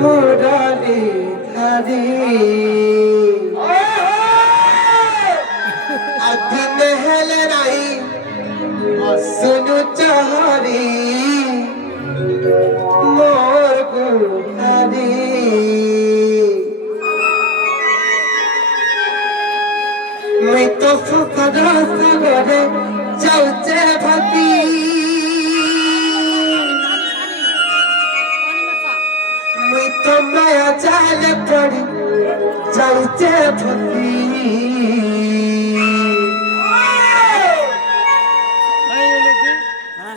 মুরালি ধারি দিন হেলে নাই সুনু চাহারি মোর গুহারি মুই তো সুখদ সাগরে যাউছে ভাতি মুই তো মায়া জালে পড়ি যাউছে ভাতি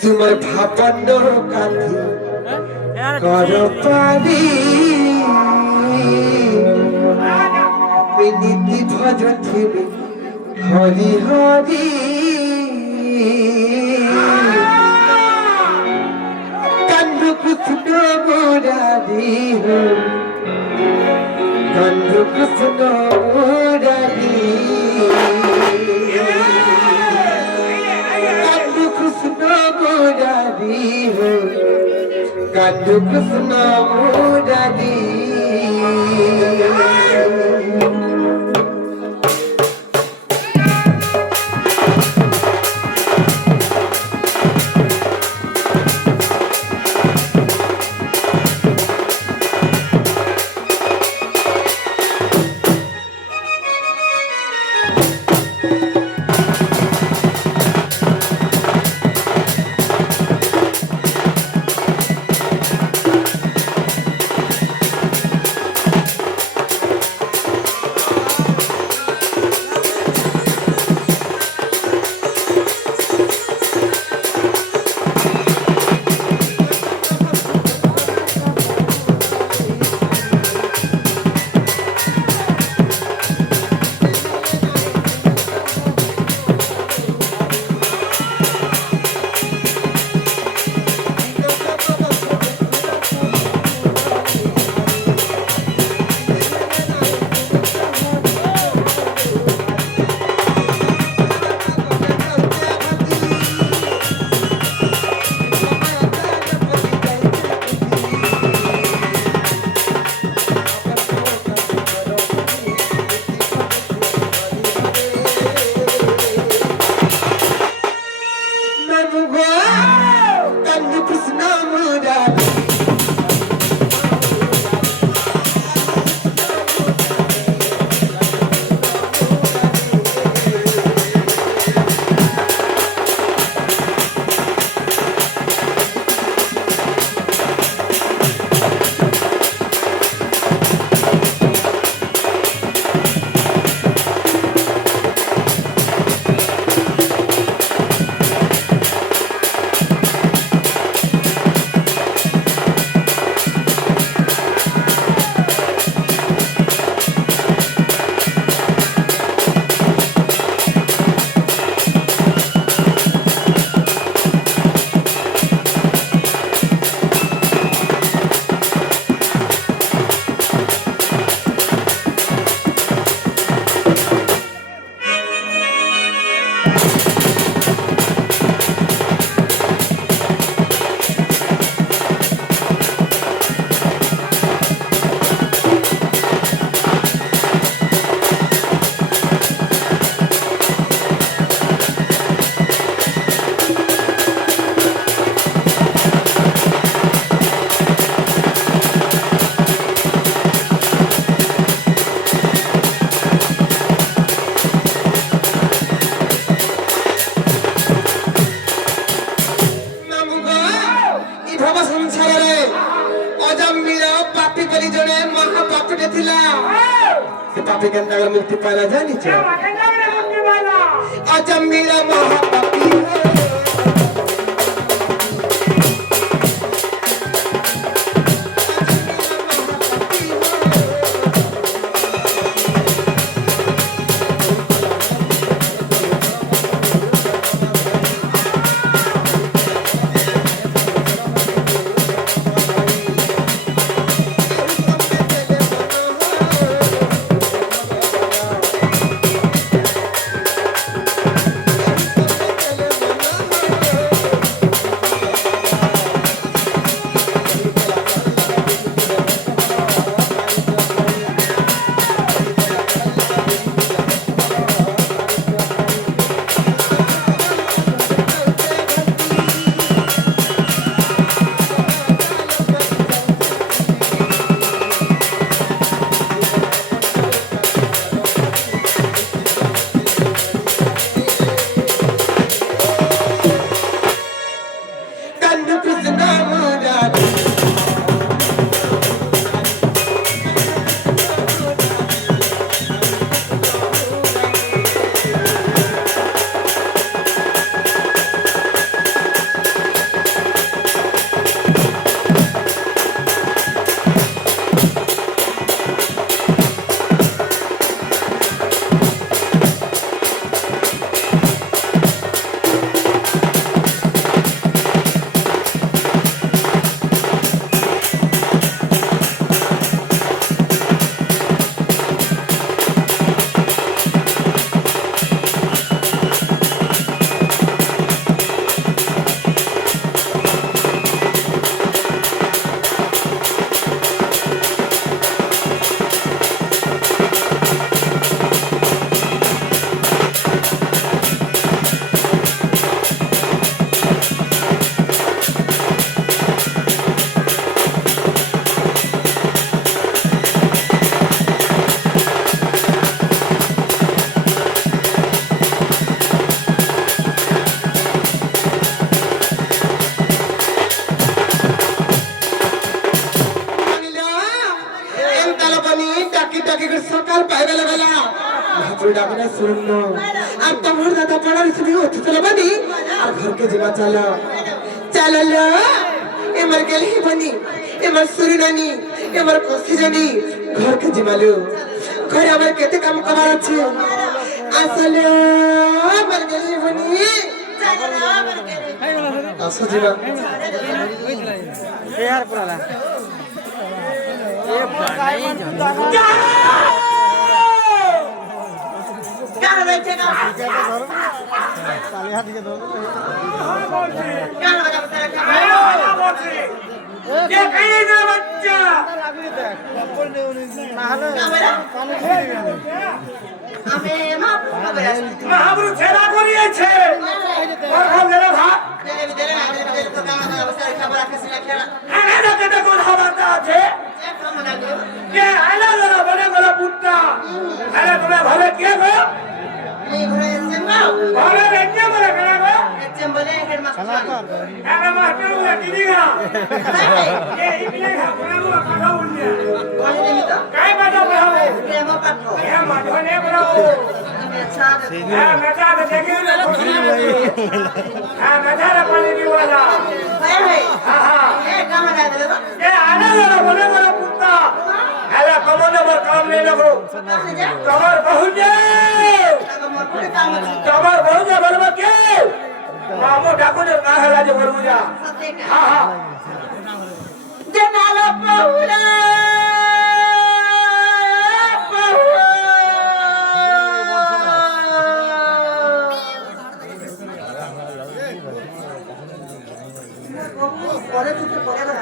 তোমার ভাবন্ড কাঁধি কর পারি নীতি ভজন থিবি হরি হরি কান্ড কৃষ্ণ মুরারি কান্ড কৃষ্ণ মুরারি কান্ড কৃষ্ণ মুরারি কান্ড কৃষ্ণ মুরারি पापी के अंदर मुक्ति पाला जानी चाहिए आजा मेरा महापापी है সকাল পাইবে লাগলা ভাতুর ডাকনা শুনলো আর তোমার দাদা পড়ার শুনি হচ্ছে চলো বানি আর ঘরকে যাবা চলো চলো এমর গেলি বানি এমর সুরিনানি এমর কষ্টি জানি ঘরকে যাবালো ঘরে আমার কেতে কাম করার আছে আসলে এমর গেলি বানি আসো যাবা এ আর পড়ালা এ বানাই मामो ठाकुर ना हला जो बलूजा हां हां जनाला बहुरा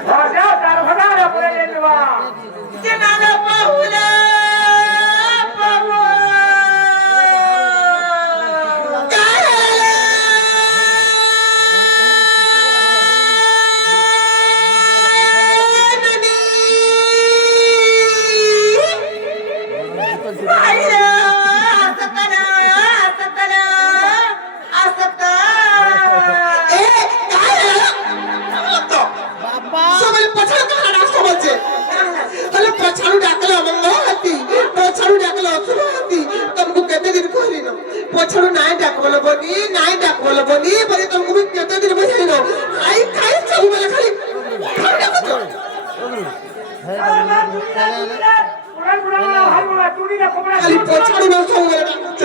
राजा दरभंगा पड़े जेवा जनाला बहुरा পছড় নাই ডাক বলো বনি নাই ডাক বলো বনি বলি তোমাকে আমি কেতে দিন বুঝাই না খাই খাই সব বলে খালি খাই ডাক তো খালি পছড় না সব বলে ডাক তো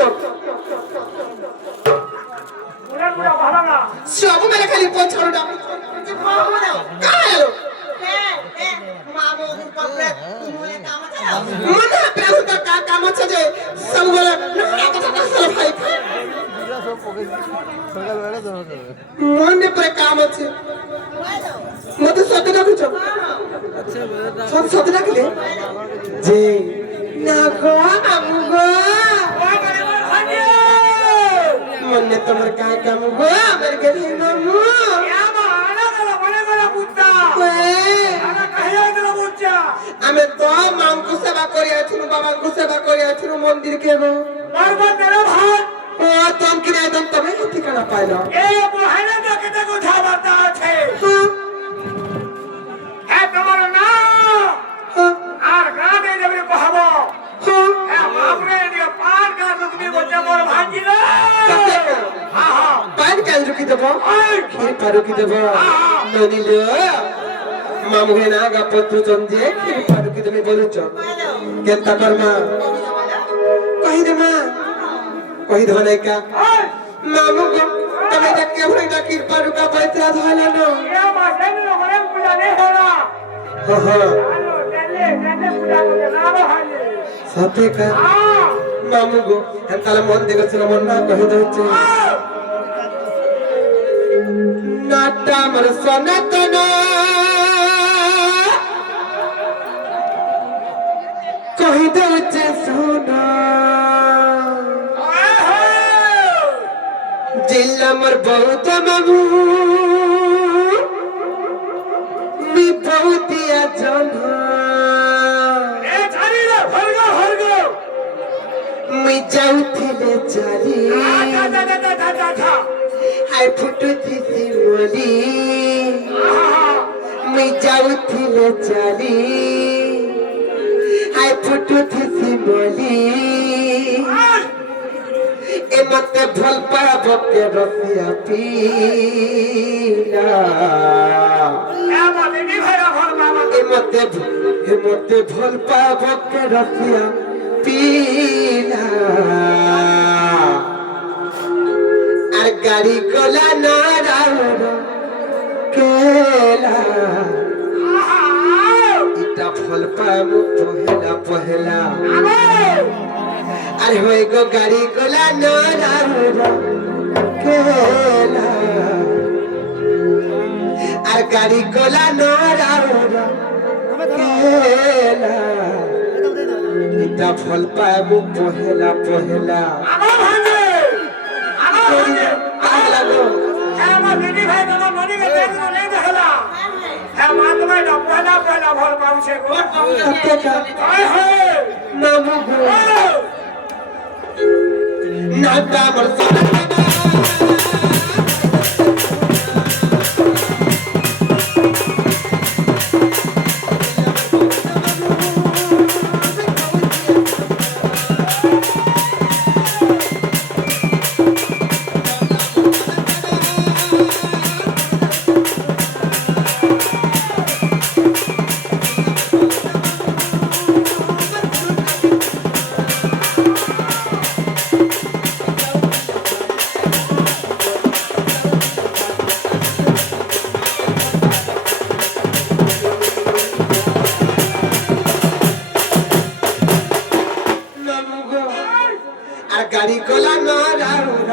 সব বলে খালি পছড় ডাক মনে প্রাহু কা কাম আছে যে সব বলে কথা কথা ভাই মনে পরে কাম আছে মতে সতে ডাকুছ সতে সতে ডাকলে যে না গো আমু গো মনে তোমার কা কাম গো আমার গেলি মামু আমি তো মামকু সেবা করিয়াছিল বাবাঙ্কু সেবা করিয়াছিল মন্দির কে গো ও তোম কি নাই তুমি ঠিকানা পাইল পান কাল রুকি দেব ক্ষীর পা রুকি দেব ননিল মামুহে না গাপত্র চন্দ্রে ক্ষীর পা রুকি দেবে বলুছ কেনতা কর্মা কহি দেব নাইকা মামু গো তুমি এটা কেবল এটা ক্ষীর পা রুকা পয়ত্রা ধইল না সতে কা মামু গো তাহলে মন দেখেছিল মন না কহি দচ্ছে নাটা আমার সনাতন কহি দচ্ছে সোনা জিল্লা আমার বহুত মামু বিভূতিয়া জনা মুই যাউଥିଲେ চালি হাই ফুটুছি মলি মুই যাউଥିଲେ চালি হাই ফুটুছি মলি এ মতে ভাল পাবকে রসিয়া পিলা এ মতে ভাল পাবকে রসিয়া পিলা আর গাড়ি কোলা নারায়ণ কেলা এটা ফল পাবো পহেলা পহেলা আর হয়ে গো গাড়ি কোলা নারায়ণ কেলা আর গাড়ি কোলা নারায়ণ কেলা এটা ফল পাবো পহেলা পহেলা নাটা আর গাড়ি কোলা নারায়ণ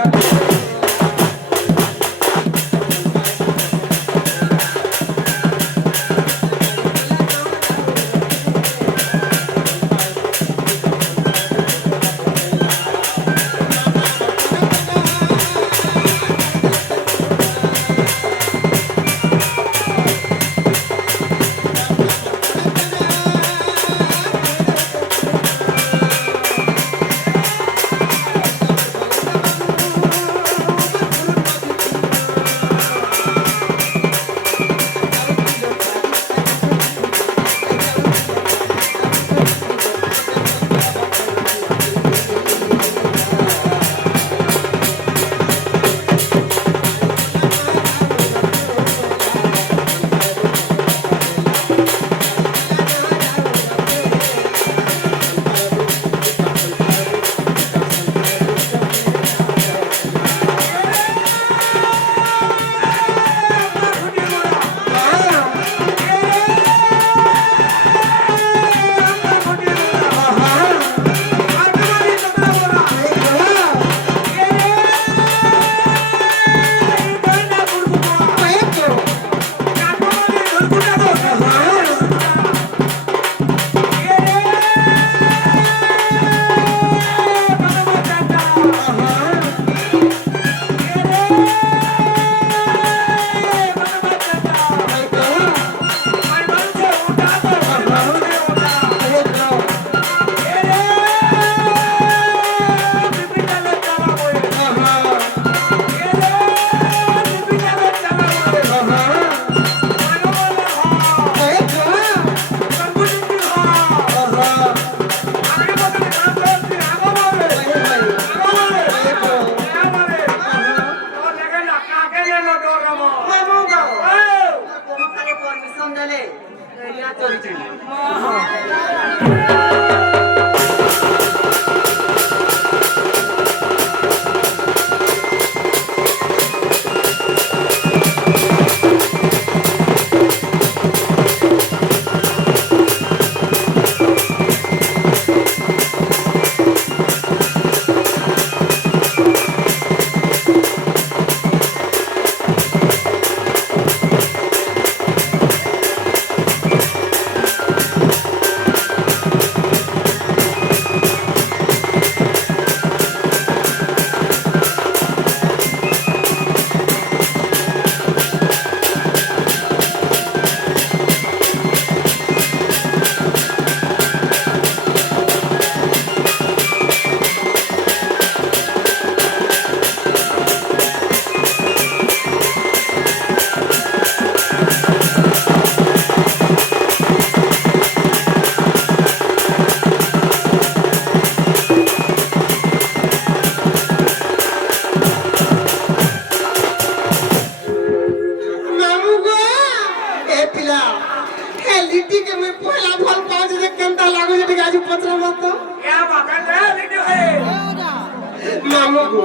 মামু গো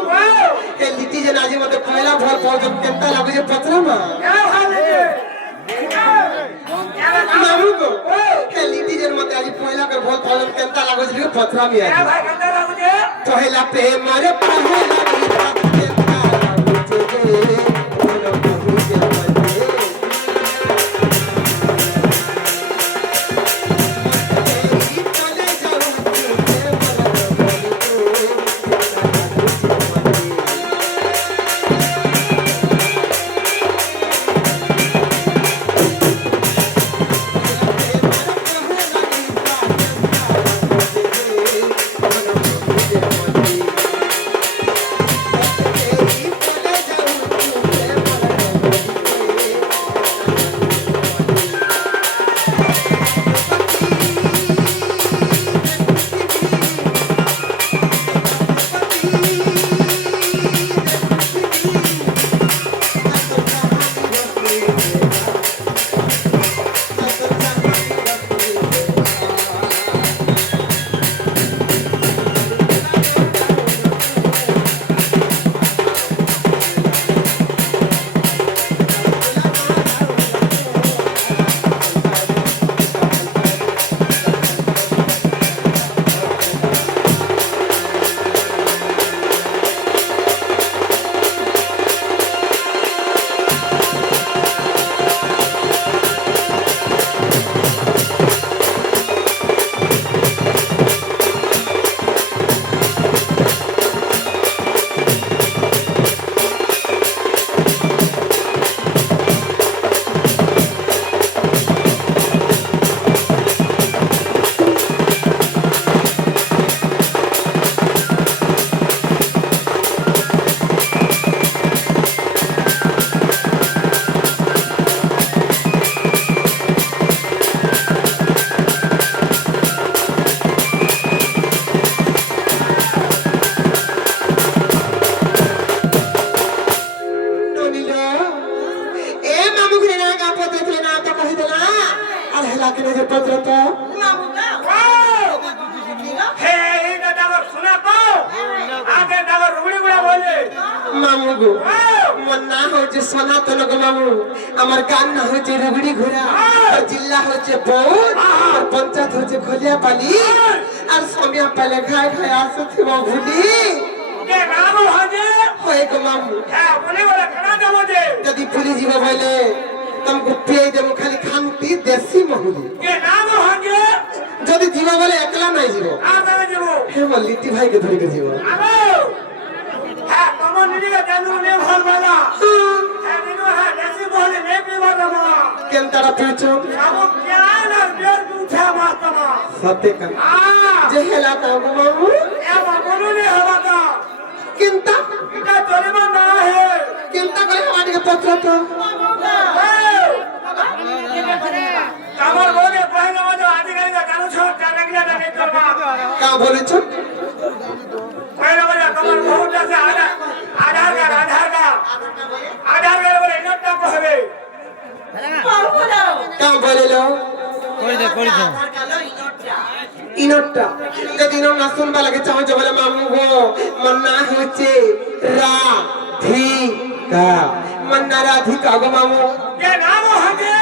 এ লিটি যে নাজি মতে পয়লা ভর পর্যন্ত কেনতা লাগুছে পচরা মা মামু গো এ লিটি যে মতে আজ পয়লা করে ভর পর্যন্ত কেনতা লাগুছে পচরা মিয়া পয়লা প্রেম রে পয়লা কেনতা লাগুছে রে মনো কহুছে মতে মামু গো মোর না হচ্ছে সনাতন গো মামু আমার গান না হচ্ছে রুগড়ি ঘোড়া আর জিল্লা হচ্ছে বউদ আর পঞ্চায়েত হচ্ছে খলিয়া পালি আর সমিয়া পালে খায় খায় আসে থিব ভুলি হয়ে গো মামু যদি ভুলি যাব বলে তোমাকে পেয়ে দেবো খালি খান্তি দেশি মহুলি যদি জীব বলে একলা নাই জীব হে মোর লিটি ভাইকে ধরিকে জীব কেনতারা পেয়েছ সত্যি কান যে হেলা তা গো মামু কিন্তা কিন্তা করে আমাকে পত্র তো কা বলেছ কা বলিল ইনটা যদি ইনো না শুনবা লাগে চাও যে বলে মামু গো মন না হচ্ছে রাধিকা মন না রাধিকা গো মামু কে নাম হবে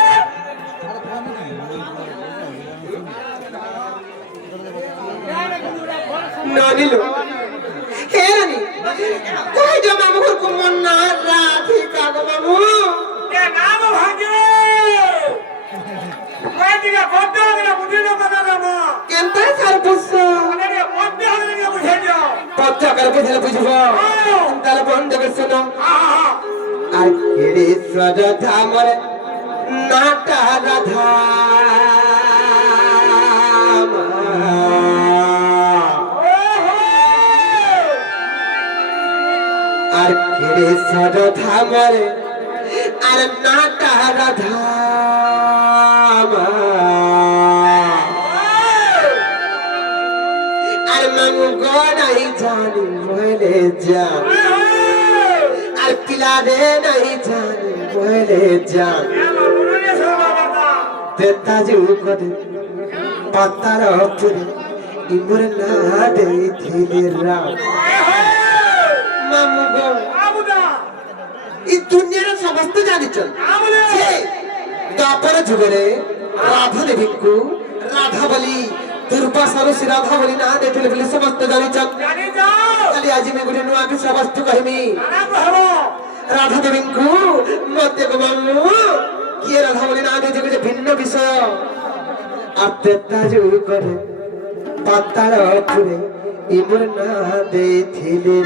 ননিলো হে রানী কই যে মামু গো মন না রাধিকা গো মামু কে নাম হবে কই দিকে বদ্ধ হবে বুঝিলো কথা মামু কেনতা সার বুঝছো আরে বদ্ধ হবে না বুঝে যাও বদ্ধ করে বুঝলে বুঝবো তাহলে বন্ধ করে শোনো আর কেড়ে সরধা মরে নাটা রাধা আর কেড়ে সরধা মরে আর নাটা রাধা আর মামু গড়াই জানি বলে যান আর পিলারে নাই জানি বলে যান তেতাজু করে পাতার উপরে ইমর না দেইছিলি রাম ଦୁନିଆର ସମସ୍ତେ ଜାଣିଛନ୍ତି ସେ ଦ୍ୱାପର ଯୁଗରେ ରାଧା ଦେବୀଙ୍କୁ ରାଧା ବୋଲି ଦୁର୍ବାସାରୁ ଶ୍ରୀ ରାଧା ବୋଲି ନାଁ ଦେଇଥିଲେ ବୋଲି ସମସ୍ତେ ଜାଣିଛନ୍ତି। ଖାଲି ଆଜି ମୁଁ ଗୋଟେ ନୂଆ ବିଷୟବସ୍ତୁ କହିବି। ରାଧା ଦେବୀଙ୍କୁ ମତେ ମାମୁ କିଏ ରାଧା ବୋଲି ନାଁ ଦେଇଛି ଗୋଟେ ଭିନ୍ନ ବିଷୟ। ଯୁଗରେ ପାତାଳ ଉପରେ ଇମର ନାଁ ଦେଇଥିଲେ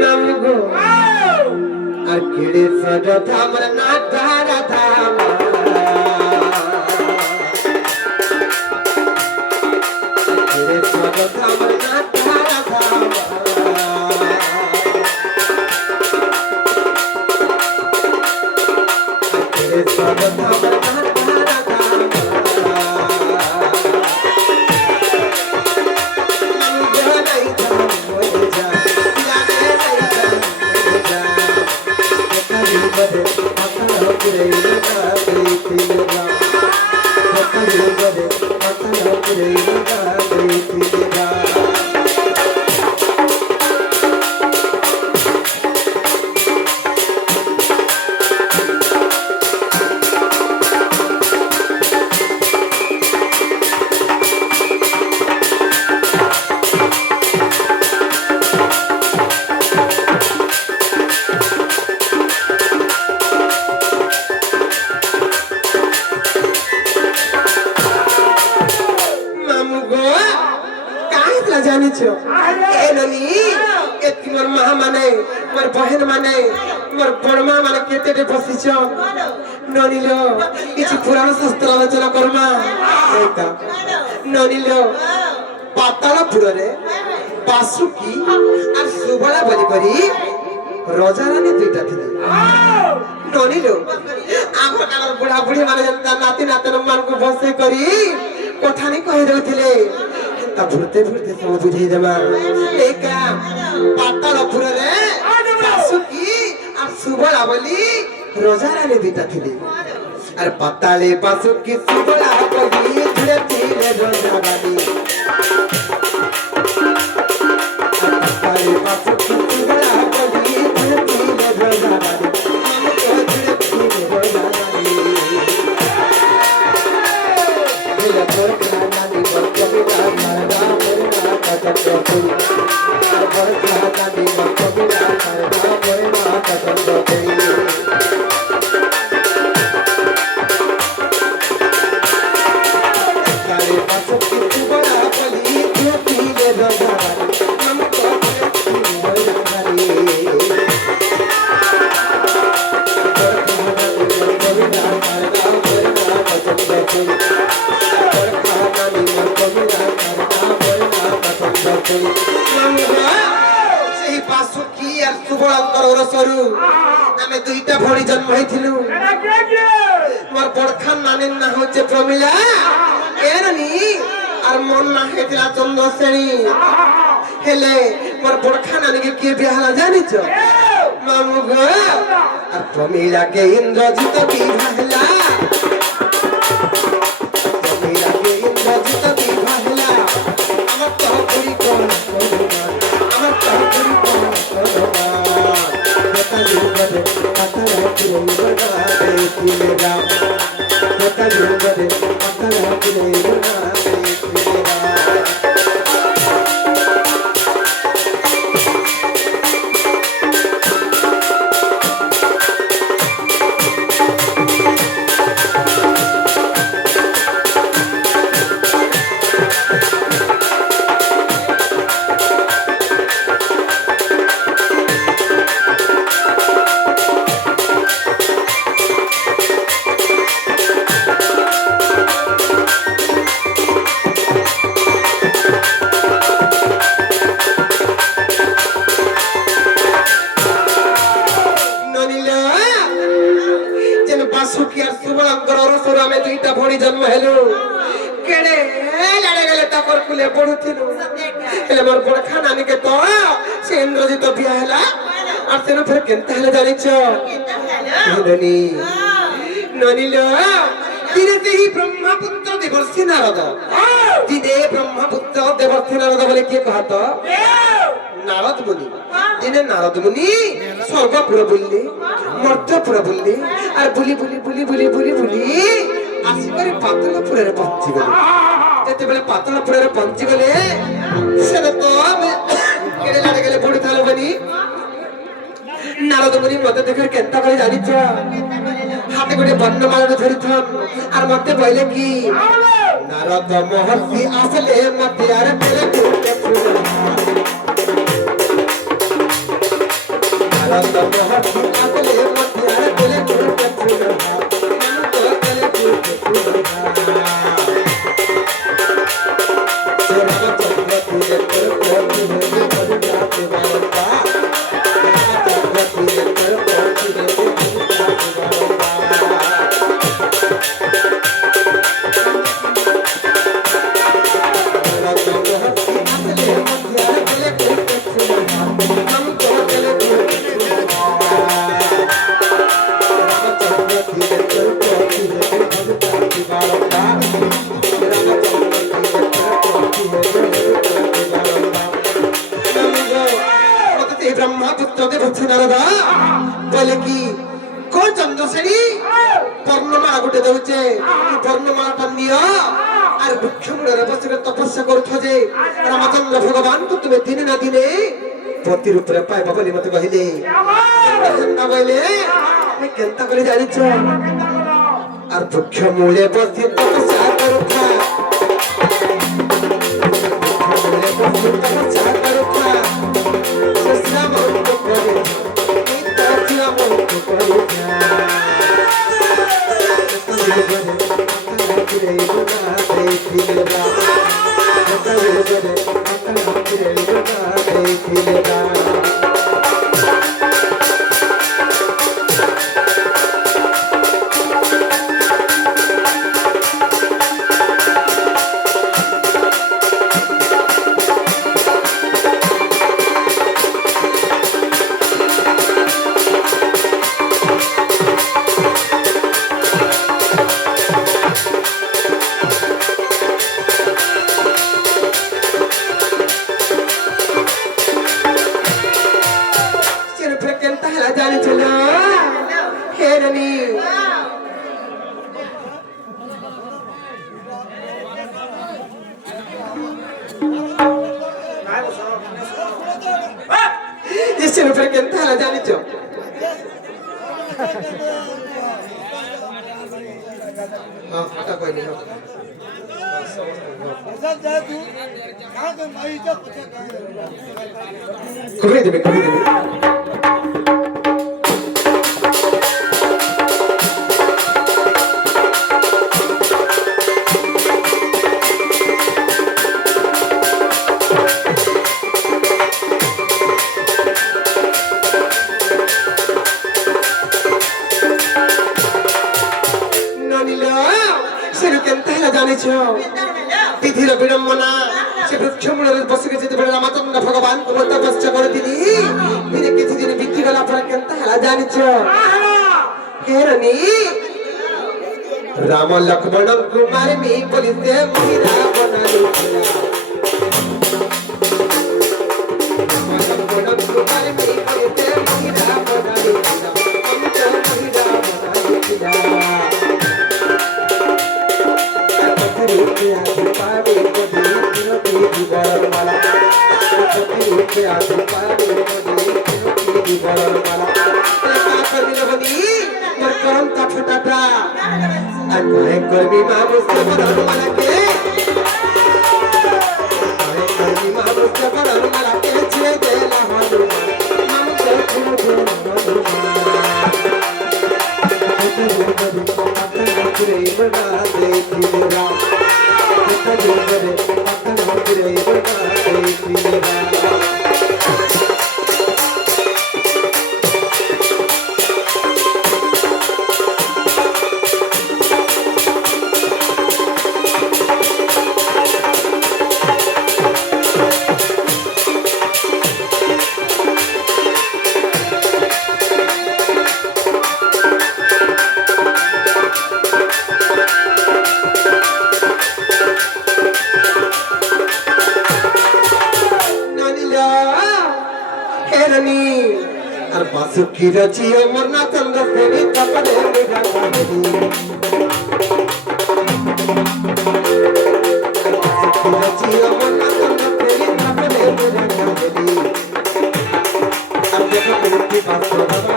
নামগো আর কেড়ে সজা ধামর না ধারা ধাম কেড়ে সজা ধামর না ধারা ধাম কেড়ে সজা ধামর না ধারা ধাম জানিছো এ ননি এতি মোর মা মানে মোর বহেন মানে মোর বড়মা মানে কেতেটে বসিছ ননিল কিছু পুরাণ শাস্ত্র আলোচনা করমা এইটা ননিল পাতালপুরে বাসুকি আর সুবলা বলি করি রজারানী দুইটা ଥିଲେ ননিল আগকালৰ বুঢ়া বুঢ়ী মানে নাতি নাতন ମାନଙ୍କୁ বসে করি কথা নি কହି দଉଥିଲେ ভুলতে ভুলতে সব বুঝিয়ে দেবা একা পাতালপুরে বাসুকি আর সুবলা বলি রজারানী দুইটা ଥିଲେ আর পাতালে বাসুকি সুবলা বলি ধীরে ধীরে রজারানী পাতালে বাসুকি সুবলা বলি ধীরে ধীরে রজারানী আমাকে ধীরে ধীরে রজারানী দিল তোর খানানি বল কবিতা মারদা মোরনা কদম রপুরি বল খানানি বল কবিতা মারদা মোরনা কদম রপুরি পাতালে বাসুকি সুবলা বলি ধীরে ধীরে রজারানী আমাকে ধীরে ধীরে রজারানী সেই বাসুকি আর সুবলাঙ্কর ওরসরু আমি দুইটা ভরি জন্ম হয়েছিল মোর বড়খান নানির না হচ্ছে প্রমিলা এরনি আর মন না হয়েছিল চন্দ্রশ্রেণী হেলে মোর বড়খান নানিকে কে বিহালা জানিছ মামু গো আর প্রমিলাকে ইন্দ্রজিৎ বিবাহলা প্রমিলাকে ইন্দ্রজিৎ বিবাহলা আমার তো করি কোন আমার তো করি কোন কথা যুগরে পাতালা পুরে বড়া দেখিলে রাম কথা যুগরে পাতালা পুরে বড়া দেখিলে রাম বাসুকি আর সুবলাঙ্কর ওরসরু আমি দুইটা ভরি জন্ম হেলু কেড়ে লড়ে গেলে তাকর কুলে পড়ুছিল হেলে মোর বড়খান নানিকে তো সে ইন্দ্রজিৎ বিয়া হেলা আর তেন ফের কেনতে হেলে জানিছ ননি ননিল দিনে দেহি ব্রহ্মপুত্র দেবর্ষি নারদ দিনে ব্রহ্মপুত্র দেবর্ষি নারদ বলে কে কহত নারদ মুনি দিনে নারদ মুনি স্বর্গপুর বললি মর্ত্যপুর বললি আর বুলি বুলি বুলি বুলি বুলি বুলি আসিবারে পাতলপুরের পৌঁছি গলে যেতেবেলে পাতলপুরের পৌঁছি গলে সেটা তো কেড়ে লাড়ে গেলে পড়ে তাহলে বনি নারদ মুনি মতে দেখে কেনটা করে জানিছ হাতে করে বর্ণমালা ধরিতাম আর মতে বলে কি নারদ মহর্ষি আসলে মতে আর তেরে করতে নারদ মহর্ষি আসলে মতে আর তেরে করতে ব্রহ্মাপুত্রকে বলছে নারদা বলে কি কোন চন্দ্রশ্রেণী পর্ণমালা গুটে দেউছে পর্ণমালাটা নিয়া আর বৃক্ষমূলের বসে তপস্যা করছ যে রামচন্দ্র ভগবানকে তুমি দিনে না দিনে পতির উপরে পাইবা বলে মতে কহিলে বলে কেনতা করে জানিছ আর বৃক্ষমূলে বসে তপস্যা করছ তপস্যা করছ জানিছ কবে দেবে কবে দেবে তিথির বিড়ম্বনা সে বৃক্ষমূলের বসে গেছে রামচন্দ্র ভগবান তপস্যা করে তিনি তিনি কিছুদিন বিক্রি গলা আপনারা কেনতা হেলা জানিছ হেরনি রাম লক্ষ্মণ কুমার মি বলিতে মহিরা বনালু রাম লক্ষ্মণ কুমার মি বলিতে মহিরা বনালু অমিত মহিরা বনালু कर्मी माँ मुझसे बदल वाला के कर्मी माँ मुझसे बदल वाला के छे दे ला हनुमान हम से छे दे हनुमान হেরনি আর বাসুকি রচি অমরনাথ চন্দ্র সেবী তপনে রাগালি বাসুকি রচি অমরনাথ চন্দ্র সেবী তপনে রাগালি अब देखो मेरी बात को बाबा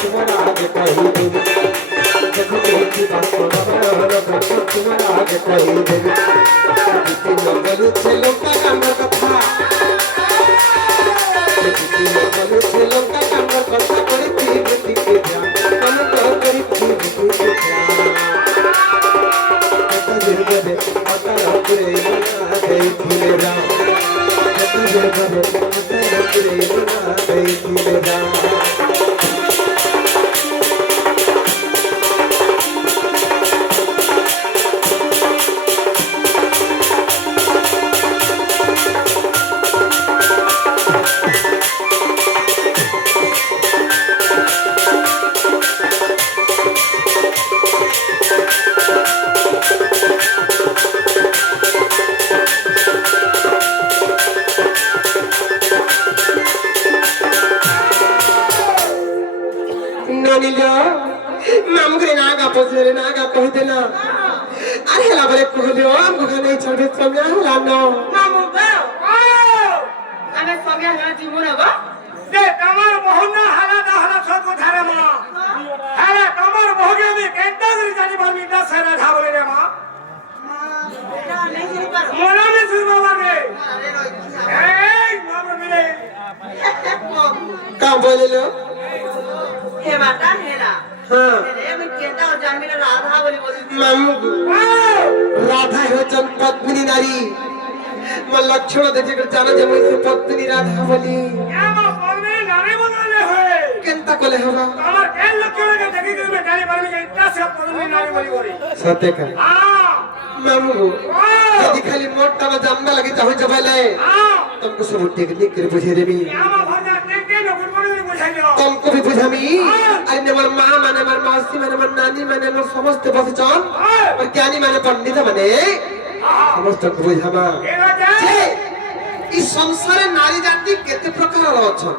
तुम्हारा आगे कहीं देवी देखो मेरी बात को बाबा तुम्हारा आगे कहीं देवी तीन बलु चलो का कांड कथा तीन बलु चलो का कांड कथा करी थी बेटी के ध्यान मन को करी थी बेटी के ध्यान कथा जिरगदे कथा रखरे ना दे थी राम कथा जिरगदे कथा रखरे ना दे थी राम ননিলো মামুকে নাগা পছরে নাগা কইতে না আর হেলা বলে কইলো আমগো খানে ছোট সময় হলা না মামু গো আমি সময় না জীবন গো দে তোমার মোহনা হালা না হালা সব ধারে মা আরে তোমার মোহগে আমি কেনটা করে জানি পারবি না সেরা ধাবলে রে মা এটা নেই জিনি পারো মনে নে সুর বাবা রে আরে রই এই মামু মিলে কা বলিলো হে বাটা হেরা হ্যাঁ রে আমি কেনটা জানবি না রাধা বলি বলি মামু রাধা হচ্ছেন পদ্মিনী নারী মা লক্ষণ দেখে জানা যে মই সে পদ্মিনী রাধা বলি এমা পড়বে নারে বদলে হয়ে কেনতা কলে হবা আমার কেন লক্ষণকে দেখি তুমি জানি পারবি যে এটা সব পদমি নারী বলি বলি সতে কা হ্যাঁ মামু যদি খালি মোটটা না জানবা লাগি তাহলে জবাইলে হ্যাঁ तुमको सब टेक्निक করে বুঝিয়ে দেবি এমা ভাজা টেকে নকুর করে বুঝাই দাও तुमको भी बुझामी अरे আমার মা মানে আমার মাসি মানে আমার নানি মানে আমার সমস্ত বসচন আর জ্ঞানী মানে পণ্ডিত মানে সমস্ত বুঝামা এরা যা যে এই সংসারে নারী জাতি কেতে প্রকার অছন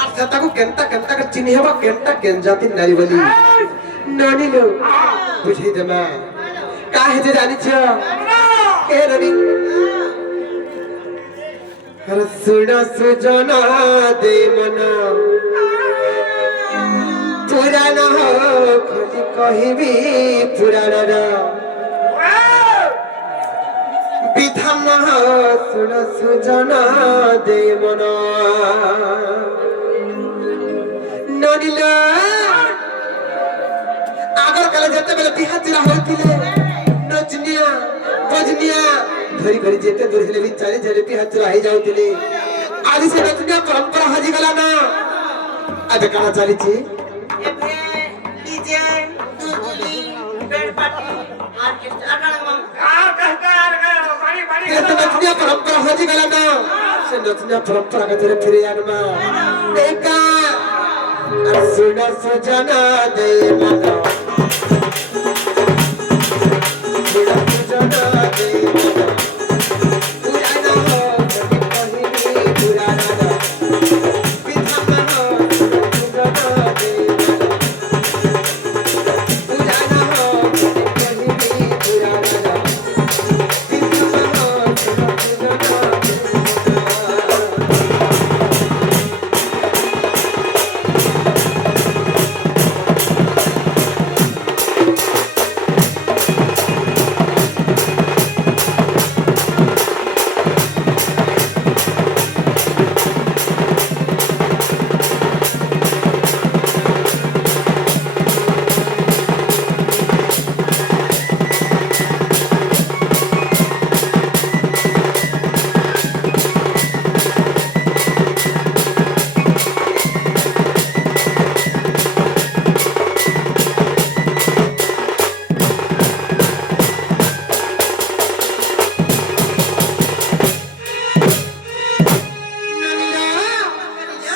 আর সেটাকে কেনতা কেনতা করে চিনি হবা কেনতা কেন জাতি নারী বলি নানি লো বুঝাই দেমা কাহে যে জানিছ কে রবি हर सुना सुजना दे मना पुराना हो खाली कहिबी पुराना रा विधान हो सुना सुजना दे मना नदिला आगर काले जेते बेले बिहा चिरा होइतिले नचनिया बजनिया धरी धरी जेते दूर हेले बिचारे जले बिहा चिरा हे जाउतिले आदि से नचनिया परंपरा हजी गला ना आबे कहा चलीची এফে ডিজে দুলদুলি বেড পার্টি অর্কেস্ট্রা আগাড়া মাম আর कहता यार पानी पानी ये तो नचनिया परंपरा हजी गला ना से नचनिया परंपरा के तेरे फिरे आनमा देखा सुना सजना दे मना सुना सजना दे मना पुराना हो कभी कहीं पुराना ना विधान हो सुना सजना दे मना पुराना हो कभी कहीं पुराना ना विधान हो सुना सजना दे मना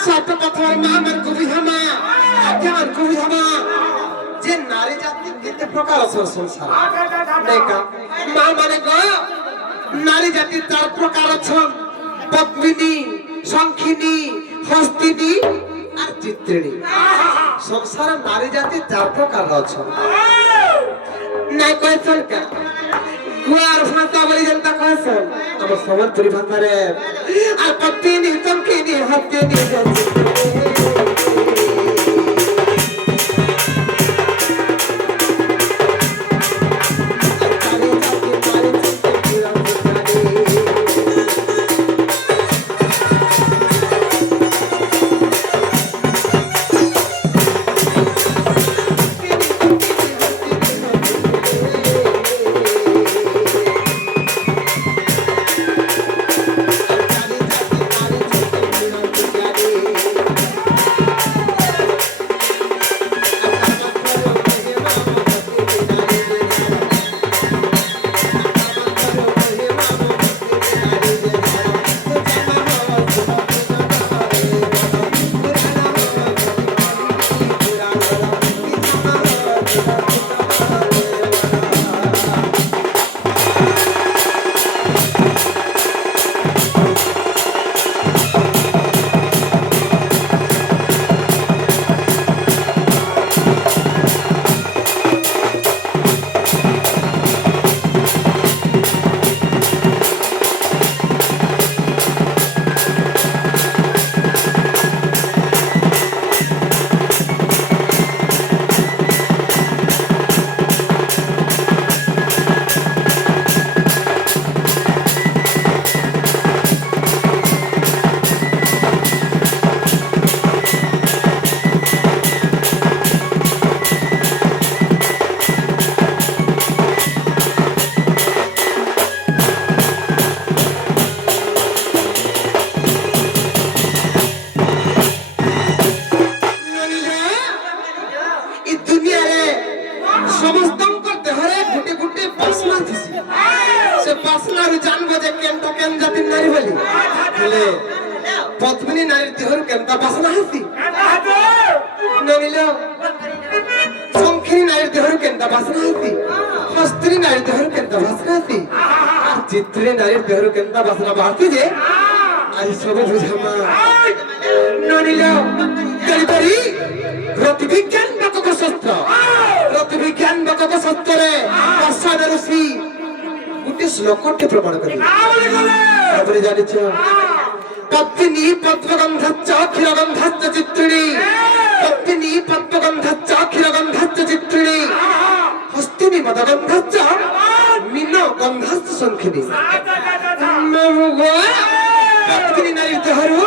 সত্য কথার মা আমার কবি হামা আমার কবি হামা যে নারী জাতি কেতে প্রকার আছে সংসার নেকা মা মানে গো নারী জাতি চার প্রকার আছে পদ্মিনী, শঙ্খিনী, হস্তিনী আর চিত্রিণী। সংসার নারী জাতি 4 প্রকার আছে। নাই কয়ছন কা গুয়ার ভাষা বলি জনতা কয়ছন আমার সম্বলপুরি ভাষারে। আর পদ্মিনী, শঙ্খিনী, হস্তিনী, পদ্মিনী নারীর দেহর কেমতা বাসনা হাসি নইল শঙ্খিনী নারীর দেহর কেমতা বাসনা হাসি হস্তিনী নারীর দেহর কেমতা বাসনা হাসি আর চিত্রিণী নারীর দেহর কেমতা বাসনা বাড়তি যে আজ সব বুঝামা নইল গরিবরি রতি বিজ্ঞান বাকক শস্ত্র রতি বিজ্ঞান বাকক শস্ত্রে দর্শন ঋষি গোটে শ্লোকটি প্রমাণ করি তারপরে জানিছ পদ্মিনী পদ্মগন্ধাচ্চ ক্ষীরগন্ধাচ্চ চিত্রিণী পদ্মিনী পদ্মগন্ধাচ্চ ক্ষীরগন্ধাচ্চ চিত্রিণী হস্তিনী মদগন্ধাচ্চ মীন গন্ধাচ্চ শঙ্খিনী পদ্মিনী নারী দেহরু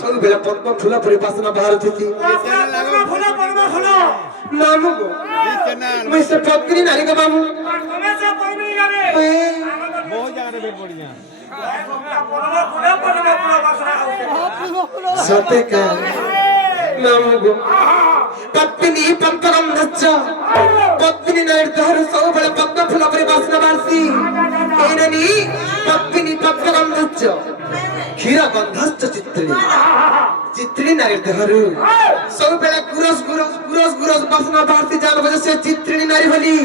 ସବୁବେଳେ ପଦ୍ମ ଫୁଲ ପରି ବାସନା ବାହାରୁଛି ନାମ ମୁଁ ସେ ପଦ୍ମିনী ନାରୀ କା ବାବୁ सत्य का नाम गो पत्नी पंपगंधच्च पत्नी नैर्धर सब बड़े पद्म फूल परि वासना बारसी एननी पत्नी पंपगंधच्च क्षीर गंधच्च चित्रिणी चित्रिणी नैर्धर सब बड़े गुरस वासना बारसी जान वजह से चित्रिणी नारी भली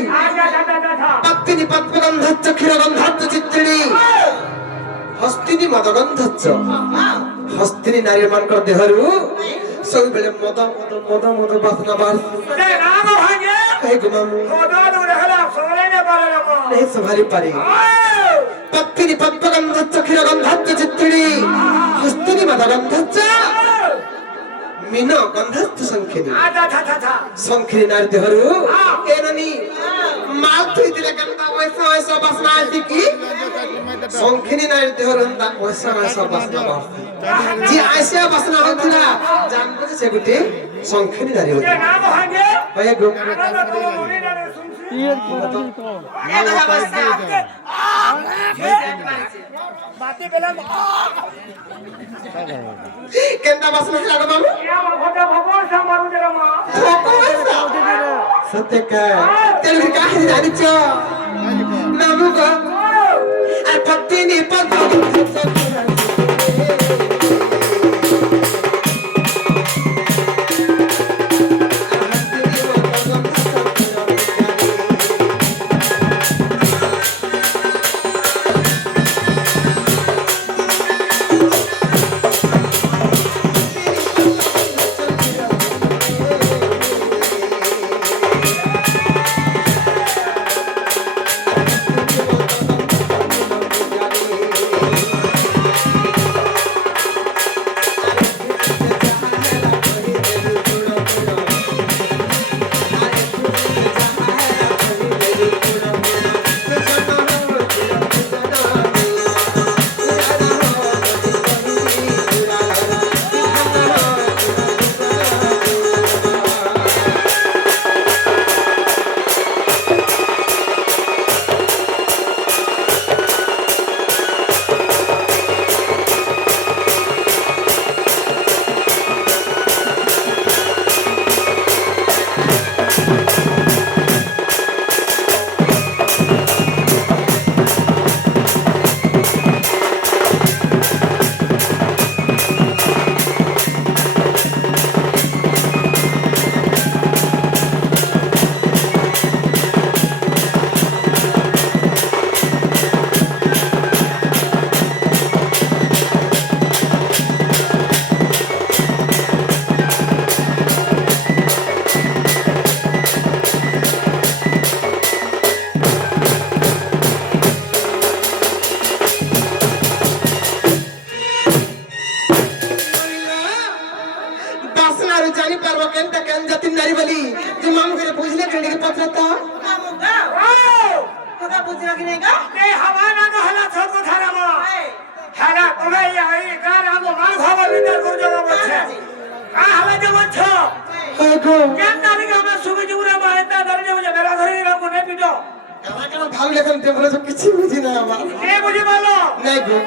पत्नी पंपगंधच्च क्षीर गंधच्च चित्रिणी हस्तिनी मदगंधच्च हस्तिनी नारी मानकर देहरु सब बेले मद मद मद मद वासना बारसी कहे गुमामु नहीं संभाली पारी पत्नी पद्मगंधच्च क्षीरगंधच्च चित्रिणी हस्तिनी मदगंधच्च मीन गंधच्च शंखिनी शंखिनी नारी देहरु एननी माल थई दिले गंधा वैसा वैसा वासना आसी की शंखिनी नारी देहरु अंदा वैसा वैसा वासना बारसी जी आयसा वासना होतिला जानबो जे से गुटे शंखिनी नारी होती भय गो बाती बेला केंदा वासना ला गो बाबू या मोर खोटा भगवान सा मारू देला मा सत्य का तेरे का है जानी छ नामु को आ पत्नी पद्मगंधच्च আমি জানি পারবো কেনটা কেন জাতির নারী বলি যে মামু করে বুঝলে কেন পত্রতা মামু গা তোকা বুঝরা কি নাই গা এই হাওয়া না হলা ছোট কথা রে মা হ্যাঁ তুমি এই গান আমো মার খাওয়া বিচার করে যাবো বলছে হালা যে বলছো গো কেন নারী আমরা সুবি জুরে মারতা ধরে যাবো যে বেলা ধরে রাখবো নে পিটো আমার কেন ভালো লেখেন তে বলে কিছু বুঝি না আমার কে বুঝি বলো নাই গো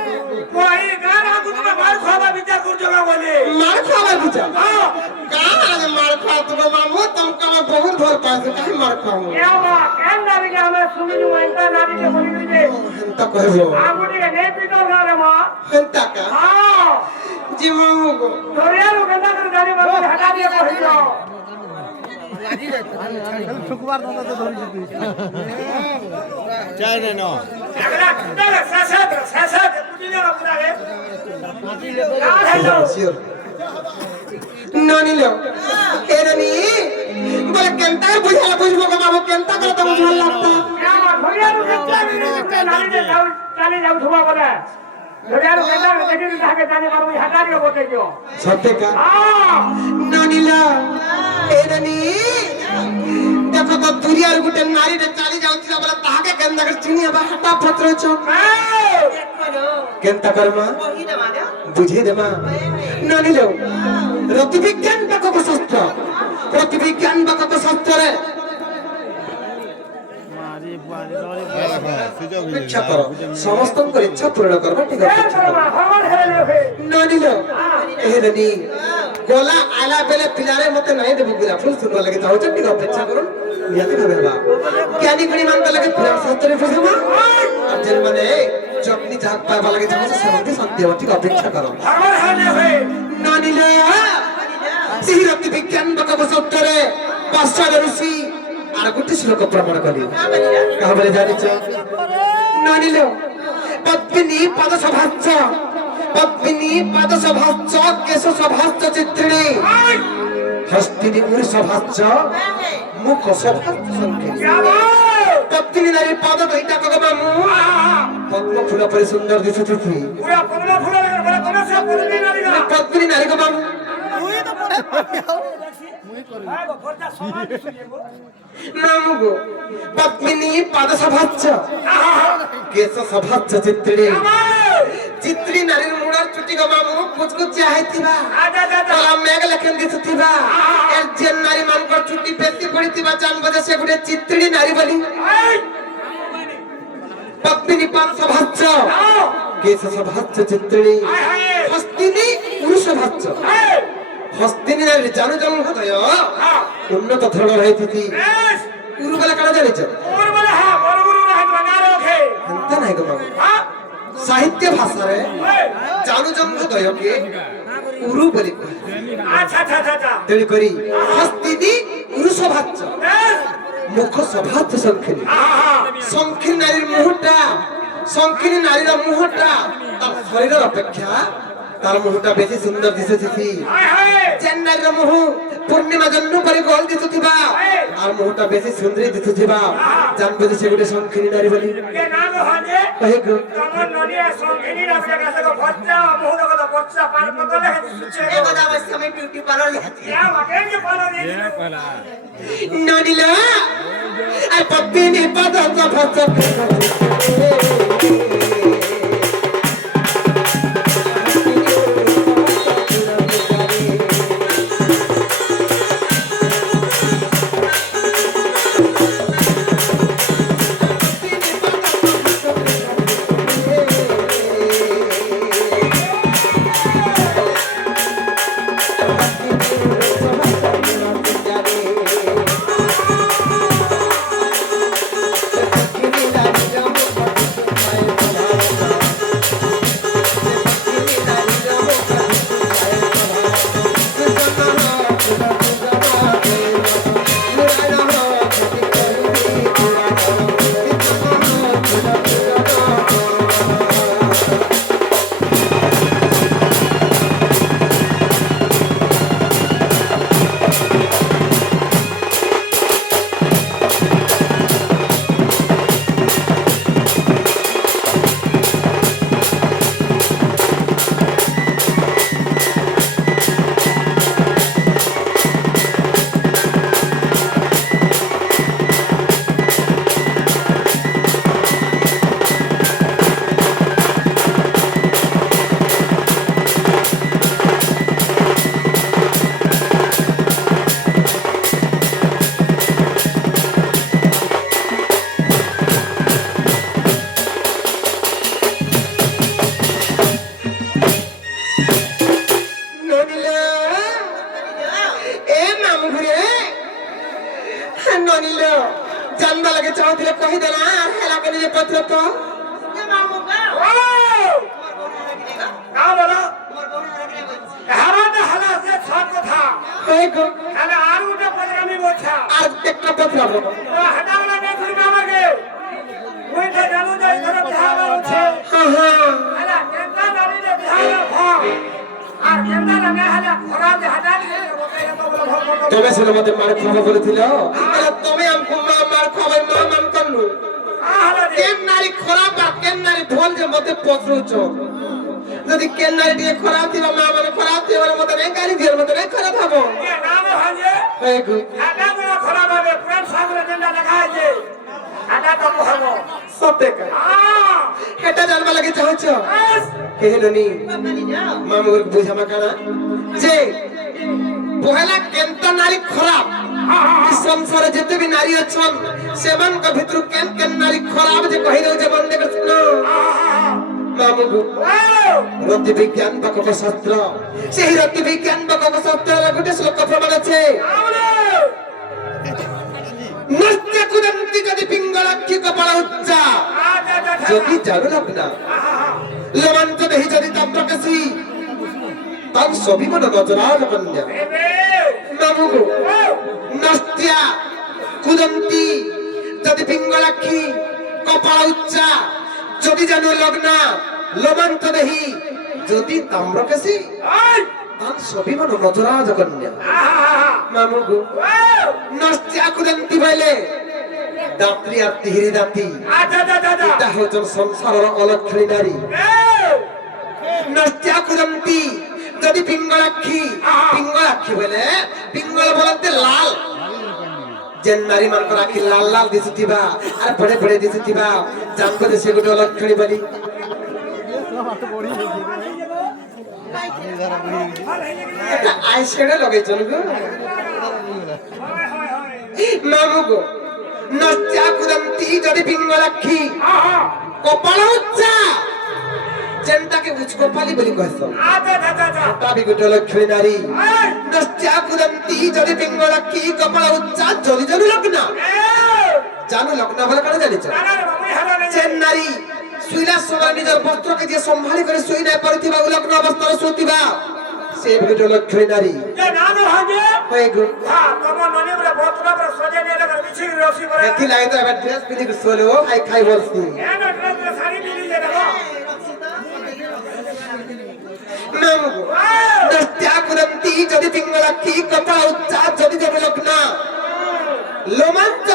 ওই গান আমো তুমি মার খাওয়া বিচার করে যাবো বলে মার খাওয়া বুঝা হ্যাঁ কার আজ মার খাওয়া তো মামু तुमको मैं बहुत भल पास काहे मार खाऊ কেন মা কেন নারী আমরা সুবি জুরে নারী কে বলি দিবে হেনতা কইবো আমো নে নে পিটো রে মা হেনতা কা হ্যাঁ জি মামু গো ধরে আর গেন্দা করে গাড়ি বাড়ি হাঁটা দিয়ে কইছো একলা কিদারে সাসাদ বুঝি না পুরা রে আর হ্যালো সিওর ননিলো এ ননি বলে কেনতা বুঝা বুঝবো গো মামু কেনতা করে তুমি ভাল লাগতা আমার ধরিয়া রুকে নারী যে যাও চালি যাও ধোবা বলে ধরিয়া রুকে না দেখি থাকে জানি পারবো হাঁটা দিয়ে বসে গিয়ে সত্যি কা হ্যাঁ ননিলা এ ননি দেখো তো দুরিয়ার গুটে নারীটা চালি যাউছিল বলে তাহাকে কেনতা করে চিনি আবার হাঁটা পত্র চোখ দেখলো কেনতা করমা বহি দে মাদা বুঝিয়ে দেমা ননিলো রতিবিজ্ঞান বা কত শাস্ত্র রতিবিজ্ঞান বা কত শাস্ত্রে ইচ্ছা করো সমস্ত ইচ্ছা পূরণ করবা ঠিক আছে আমার হেলে হে ননিল এহেদনি গলা আলা বেলে পিলারে মতে নাই দেব গুলা ফুল শুনবা লাগে যাও ঠিক অপেক্ষা করুন নিয়াতে ভাবেবা জ্ঞানী গুণী মান লাগে পুরা শাস্ত্রে বুঝবা আর যেন মানে চকনি জাগ পাবা লাগে যাও সেমতে শান্তি হবে ঠিক অপেক্ষা করো আমার হেলে হে ননিল সেই রতিবিজ্ঞান বা কত শাস্ত্রে পাশ্চাত্য ঋষি আর গুটি শ্লোক প্রমাণ করি কাহলে জানিছ ননিল পদ্মিনী পদসভাচ্চ পদ্মিনী পদসভাচ্চ কেশসভাচ্চ চিত্রিণী হস্তিনী উরসভাচ্চ মুখ সভাচ্চ সংখ্যিনী পদ্মিনী নারী পদ দুইটা কগমামু পদ্ম ফুল পরি সুন্দর দিশুছি পুরা পদ্ম ফুল বলে কোন সব পদ্মিনী নারী না পদ্মিনী নারী কগমামু মামু গো পদ্মিনী পদসভাচ্চ কেশসভাচ্চ চিত্রিণী চিত্রি নারীর মুড়ার চুটি গো মামু কুচকুচি আইতিবা তালা মেঘ লেখেন দিছুতিবা এর যে নারী মানকর চুটি পেতি পড়িতিবা জানবো যে সেগুড়ে চিত্রিণী নারী বলি পদ্মিনী পদসভাচ্চ কেশসভাচ্চ চিত্রিণী হস্তিনী পুরুষভাচ্চ হস্তিনী নারীর জানু জন্মদয় উন্নত ধরনের হইতিতি উরু বলে কারা জানিছ ওর বলে হ্যাঁ বড় গুরু না হাত বানা রাখে হেনতা নাই গো মামু হ্যাঁ সাহিত্য ভাষারে জানু জন্মদয়কে উরু বলি কয় আচ্ছা আচ্ছা আচ্ছা তেণু করি হস্তিনী পুরুষভাচ্চ মুখ সভাচ্চ সংখিনী সংখিনী নারীর মুহূর্তটা সংখিনী নারীর মুহূর্তটা তার শরীরের অপেক্ষা তার মুহূর্তটা বেশি সুন্দর দিশেছি যেন নারীর মুহ পূর্ণিমা জন্য করে গোল দিশুথিবা আর মুহূর্তটা বেশি সুন্দরী দিশুথিবা জানবে যে সেগুলো সংখিনী নারী বলি কে না গো হাজে কহে গো তোমার ননিয়া সংখিনী না সে কাছে গো ভচ্চা বহুত কথা ভচ্চা পার মত লেখে সুচে এ কথা অবশ্য আমি বিউটি পার্লার লিখতে ইয়া মাকে যে পালো নি ননিলা আর পদ্মিনী পদসভাচ্চ ননিল জানবা লাগে চাউଥିଲେ কহিদে না আর হেলা করে যে পত্র তো ये मामू का ও না বলো मोर बहुना रखले बच्चे হারাতে হালা যে সব কথা হয়ে গো তাহলে আর উঠে পড়ে আমি বলছা আর একটা পত্র বলো ও হাটাওলা না তুমি আমাকে ওই তো জানো যাই ধরে বিহার হচ্ছে হ্যাঁ হ্যাঁ হালা কেনটা দাঁড়িয়ে বিহার হয় আর কেনটা না হালা খরা যে হাটা দিয়ে ওকে এত বড় ভয় তবে ছিল মতে মার খবর করেছিল তাহলে তবে আমকো মার খবর না মান করলু হালা দে কেন নারী খারাপ আর কেন নারী ঢোল যে মতে পত্রুছ যদি কেন নারী দিয়ে খারাপ দিবা মা মানে খারাপ দিবা মতে নাই গালি দিয়ে মতে নাই খারাপ হবো এ নাম হাজে হয়ে গো হাটা গুলো খরা ভাবে পুরান সাগরে যেটা লেখা আছে হাটা তো হবো সত্যি কা এটা জানবা লাগে চাহছ কে হেলনি पापा नहीं जाओ মামুর বুঝামা কানা যে পহেলা কেনটা নারী খারাপ এই সংসারে যেতে বি নারী অছন সেମାନଙ୍କ ভিতর কেন কেন নারী খারাপ যে কহি দউ যে বন্দে কৃষ্ণ মামুগু রতি বিজ্ঞান বা কপশাস্ত্র সেই রতি বিজ্ঞান বা কপশাস্ত্রের গোটে শ্লোক প্রমাণ আছে নৃত্য কুদন্তি যদি পিঙ্গলাক্ষী কপাল উচ্চা যদি জানু লগ্না লমান্ত দেহি যদি তাম্রকাশী তার সবিমন নজরাজ কন্যা মামুগু নস্তিয়া কুদন্তি যদি পিঙ্গলাক্ষী কপাল উচ্চা যদি জানু লগ্না লমান্ত দেহি যদি তাম্রকাশী তার সবিমন নজরাজ কন্যা মামুগু নস্তিয়া কুদন্তি বলে দাত্রী আর তিহিরি দাতি এটা হচ্ছে সংসারের অলক্ষণী নারী নস্তিয়া কুদন্তি যদি পিঙ্গলাক্ষী পিঙ্গলাক্ষী বলে পিঙ্গল বলতে লাল যে নারী মানকর আখি লাল লাল দিশুথিবা আর পড়ে পড়ে দিশুথিবা জানবো যে সে গোটে অলক্ষণী বলি এটা আইশ্যাডো লগাইছন গো মামু গো নস্তিয়া কুদন্তি যদি পিঙ্গলাক্ষী কপাল উচ্চা যেনটাকে উচ্চকপালি বলি কইছ তা বিগত লক্ষ্মী নারী নস্তিয়া কুদন্তি যদি পিঙ্গলাক্ষী কপাল উচ্চা যদি যদি লগ্ন জানো লগ্ন বলে কেন জানিছ যে নারী শুইলার সময় নিজের বস্ত্রকে যে সম্ভালি করে শুই নাই পারিথিবা লগ্ন অবস্থায় শুতিবা সে বিগত লক্ষ্মী নারী হয়ে গো এতি লাগে তো এবার ড্রেস পিন্ধি সোলো খাই খাই বলছি মামু নস্তিয়া কুদন্তি যদি পিঙ্গলাক্ষী কপাল উচ্চা যদি যদি লগ্ন লোমাঞ্চ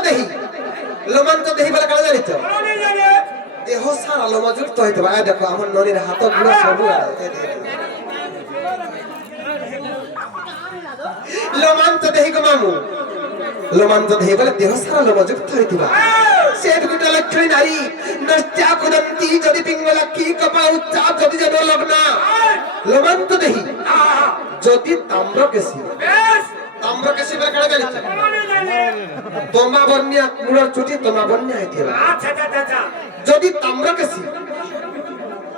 দেহি বলে কেন জানিছ দেহ সারা লোমযুক্ত হইতে পারে দেখো আমার ননির হাত গুলো সবু লোমাঞ্চ দেহি গো মামু লোমাঞ্চ দেহি বলে দেহ সারা লোমযুক্ত হইতিবা সে দুটো লক্ষ্মী নারী নস্তিয়া কুদন্তি যদি পিঙ্গলাক্ষী কপাল উচ্চা যদি যদি লগ্ন লোমাঞ্চ দেহি যদি তাম্রকেশী তাম্রকেশী বলে কেন জানিছ তোমা বন্যা মূলর চুটি তোমা বন্যা হইতিবা যদি তাম্রকেশী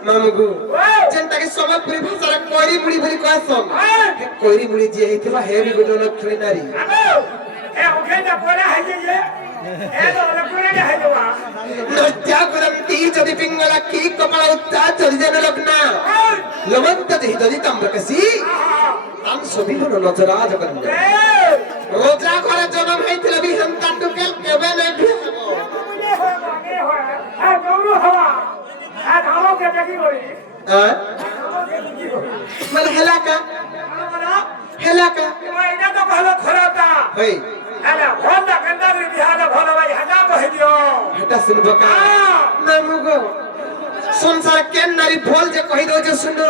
মামুগু যেনটাকে সম্বলপুরী ভাষার কইরি মুড়ি বলি কয়সন কইরি মুড়ি যে হইতিবা হে বি গোটে লক্ষ্মী নারী নস্তিয়া কুদন্তি যদি পিঙ্গলাক্ষী কপাল উচ্চা যদি যেন লগ্ন লমন্ত দেহি যদি তাম্রকেশী তাম সবিমন নজরাজ কন্যা রোজা ঘরে জন্ম হইছিল বিহন তান্ডুকেল কেবে নাই মানে হেলাকা হই এটা শুনবো কা নামুগো সংসার কেন নারী ভোল যে কহি দও যে শুনো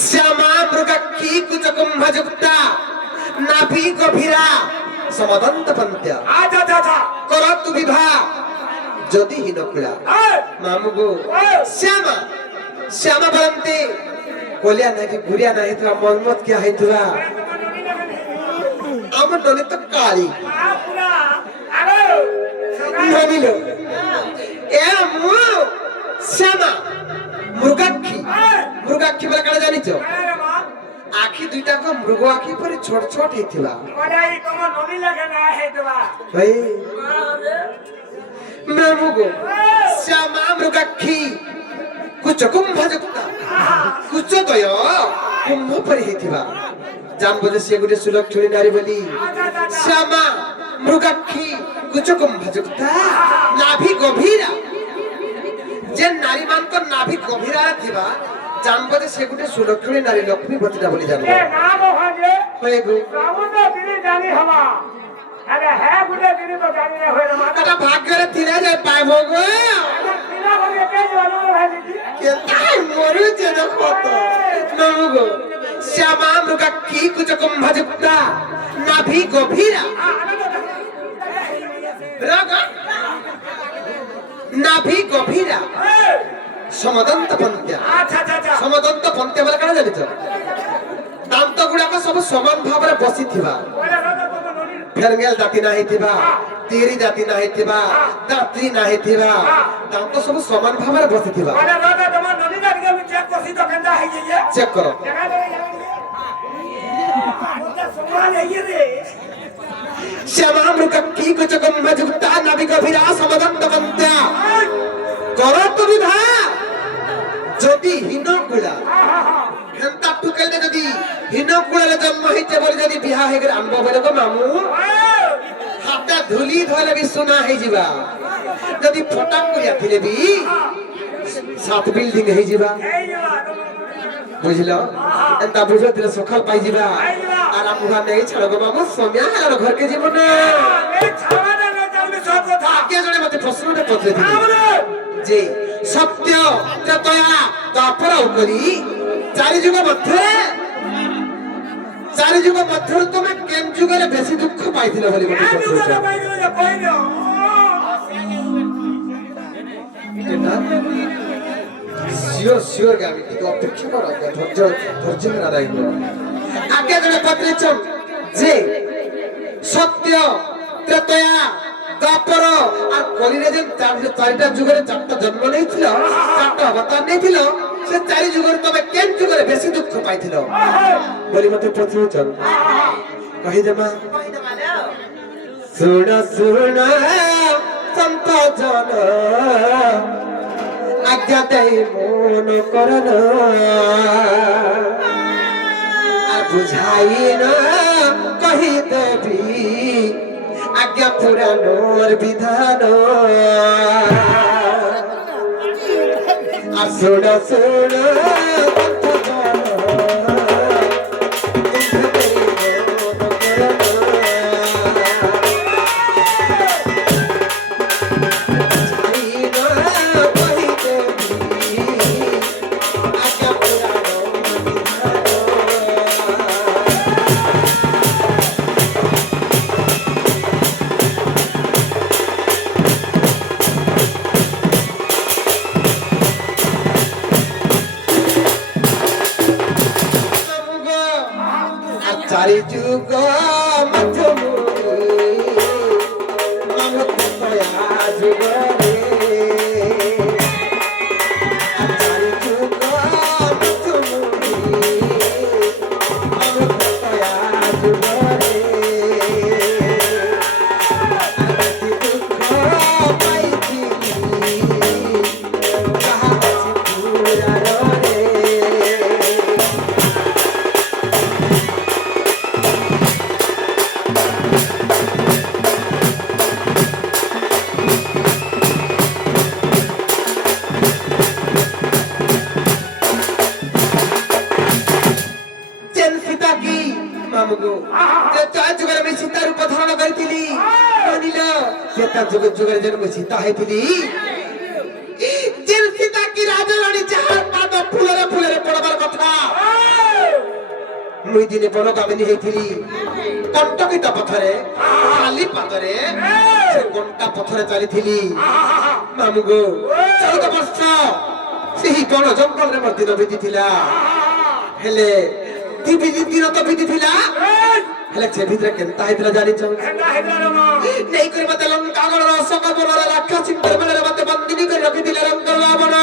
শ্যামা মৃগাক্ষী কুচকুম্ভযুক্তা নাভি গভীরা সমদন্ত পন্থা করতু বিবাহ যদি হীনকুলা মামুগো শ্যামা শ্যামা বলন্তে কলিয়া নাকি গুড়িয়া নাই তো মনমত কি হইতুরা আমার ননি তো কালি ননিল এ মু শ্যামা মৃগাক্ষী বলে কেন জানিছ ଆଖି ଦୁଇଟାକ ମୃଗ ଆଖି ପରି ଛୋଟ ଛୋଟ ହେଇଥିବା କଡ଼ାଇ ତମ ନଦୀ ଲାଗେ ନା ହେଇଥିବା ଭାଇ ମୃଗ ଶ୍ୟାମା ମୃଗାକ୍ଷୀ କୁଚ କୁମ୍ଭ ଯୁକ୍ତ କୁଚ ଦୟ କୁମ୍ଭ ପରି ହେଇଥିବା ଜାଣିବ ଯେ ସେ ଗୋଟେ ସୁଲକ୍ଷଣୀ ନାରୀ ବୋଲି ଶ୍ୟାମା ମୃଗାକ୍ଷୀ କୁଚ କୁମ୍ଭ ଯୁକ୍ତ ନାଭି ଗଭୀରା যে নারী মানক নাভি গভীরারে থিবা জানবো যে সে গুটে সুলক্ষণী নারী লক্ষ্মীপতিটা বলি জানবো এ নাম হয়ে হয়ে গো রামুদ দিদি জানি হবা আরে হ্যাঁ গুটে দিদি তো জানি না হয়ে মা এটা ভাগ্যরে থিলে যায় পাইবো গো দিনা বলে কে জানো ভাই দিদি কে তাই মরু যে দেখো তো নমু গো শ্যামা মৃগাক্ষী কুচ কুম্ভযুক্তা নাভি গভীরা রাগা নাভি গভীরা সমদন্ত পন্থা আচ্ছা আচ্ছা আচ্ছা সমদন্ত পন্থা বলে কাଣା জানিছ দান্ত গুড়াক সব সমান ভাবে বসিথিবা ওলা রাজা তম নদী ফেরঙ্গেল জাতি না হইতিবা তেরি জাতি না হইতিবা দাত্রি না হইতিবা দান্ত সব সমান ভাবে বসিথিবা ওলা রাজা তম নদী লাগি আমি চেক করছি তো কেনটা হই গিয়ে চেক করো জায়গা ধরে যাবেন ওটা সমান হই রে শ্যামা মৃগাক্ষী কুচ কুম্ভযুক্তা নাভি গভীরা সমদন্ত পন্থা করো তুমি ভা যদি হীনকুলা হেন্তা টুকেলতে যদি হীনকুলারে জন্ম হইতে বলে যদি বিহা হয়ে গেলে আনব বলে গো মামু হাতে ধুলি ধরে বি সোনা হয়ে যাবা যদি ফটাক করিয়া থিলে বি সাত বিল্ডিং হয়ে যাবা এই যাবা বুঝল এন্তা বুঝো দিলে সকাল পাই যাবা আর আমরা নেই ছাড়ো গো মামু সোমিয়া আর ঘরকে যাব না এই ছাড়া না জানবি সব কথা কে জনে মতে প্রশ্নটা পত্রে দিলে আমরে যে সত্য ত্রেতয়া দ্বাপর করি চারি যুগ ମଧ୍ୟରେ তুমি কেন যুগরে বেশি দুঃখ পাইছিল বলি মতে এই পত্রে যুগরে বাইরে যা কইলো শিওর গামি ଟିକେ ଅପେକ୍ଷା କର ଧୈର୍ଯ୍ୟ ଆଦାୟ କର ଆଜ୍ଞା ଜଣେ ପତ୍ରିଚନ ଯେ ସତ୍ୟ ତ୍ରେତୟା ଦ୍ୱାପର আর কলিরে যে চারিটা যুগরে চারটা জন্ম নেইছিল চারটা অবতার নেইছিল সে চারি যুগরে তবে কেন যুগরে বেশি দুঃখ পাইছিল বলি মতে পত্রিচন কহি দেমা শুণ শুণ সন্ত জন আজ্ঞা দেই মন করন আর বুঝাই না কহি দেবি আজ্ঞা পুরানোর বিধান আর শুণ শুণ চারি যুগ মধ্যমুনি মমতয়া যুগরে চারি যুগ মধ্যমুনি মমতয়া যুগরে দুঃখ পাইছি কাহা পুরারে মামুগো যে চার যুগের আমি সীতার রূপ ধারণ করিছিলি মানিল যে তার যুগের যুগের জন্ম সীতা হইছিলি যে সীতা কি রাজরানী যাহার পাদ ফুলরে ফুলরে পড়বার কথা মুই দিনে বড় কামিনী হইছিলি কণ্টকিত পথরে খালি পাদরে সে ঘন্টা পথরে চালিছিলি মামুগো 14 ବର୍ଷ ସେହି ବଣ ଜଙ୍ଗଲରେ ମୋର ଦିନ ବିତିଥିଲା ହେଲେ ଦିନ ତ ବିତିଥିଲା ହେଲେ ସେ ଭିତରେ କେନ୍ତା ହେଇଥିଲା ଜାଣିଛ ନେଇକରି ମତେ ଲଙ୍କାଗଳର ଅଶୋକ ବନରେ ରାକ୍ଷସୀଙ୍କର ବେଳରେ ମତେ ବନ୍ଦିନୀ କରି ରଖିଥିଲେ ରଙ୍କର ରାବଣ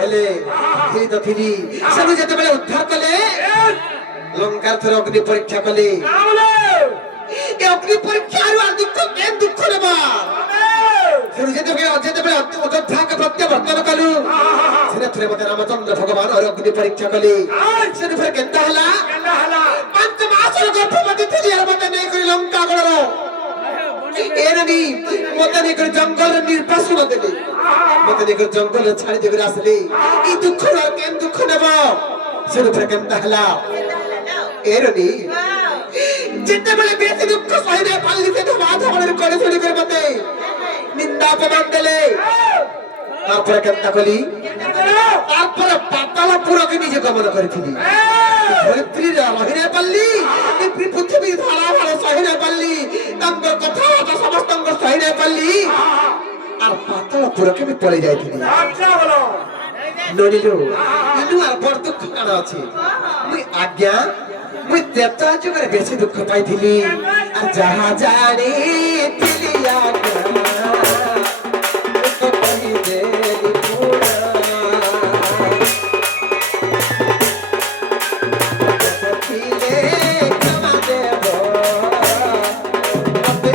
ହେଲେ ଥିଲି ତ ଥିଲି ସେଠୁ ଯେତେବେଳେ ଉଦ୍ଧାର କଲେ লঙ্কার থরে অগ্নি পরীক্ষা কলে না বলে এই অগ্নি পরীক্ষা আর দুঃখ কেন দুঃখ নেবা সেটা যেতে পারে অযোধ্যাকে প্রত্যাবর্তন কলু সেটা থরে মতে রামচন্দ্র ভগবান আর অগ্নি পরীক্ষা কলে সেটা ফের কেনটা হলা কেন্দা হলা 5 মাসের গর্ভবতী ଥିଲି আর মতে নেই করি লঙ্কা গড়র এরনি মতে নেই করে জঙ্গলের নির্বাসন দেবে মতে নেই করে জঙ্গলে ছাড়ি দেবে আসলে এই দুঃখ আর কেন দুঃখ নেব সেটা ফের কেনটা হলা এরনি যেতেবেলে বেশি দুঃখ সহিনে পাল্লিতে ধমা ধমনের করে শরীরের মতে নিন্দা অপমান দিলে তারপরে কেনটা কলি তারপরে পাতালপুরকে নিজে গমন করেছিলি ধরিত্রীর রহিনে পাল্লি এই পৃথিবী ধারা ভালো সহিনে পাল্লি তাঙ্গর কথা সমস্ত সহিনে পাল্লি আর পাতালপুরকে আমি পড়ে যাইছিলি আচ্ছা বলো ননিলু ইনু আর বড় দুঃখ কানা আছে মুই আজ্ঞা মুই দেবতা যুগের বেশি দুঃখ পাইছিলি আর যাহা জানি দিলি আজ্ঞা তো কহি দেলি পুরা দেখিলে ক্ষমা দেব তবে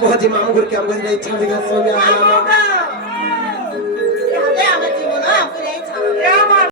মহাজি মামুর কে আমগো ইচ্ছা বিঘা সবে আলাম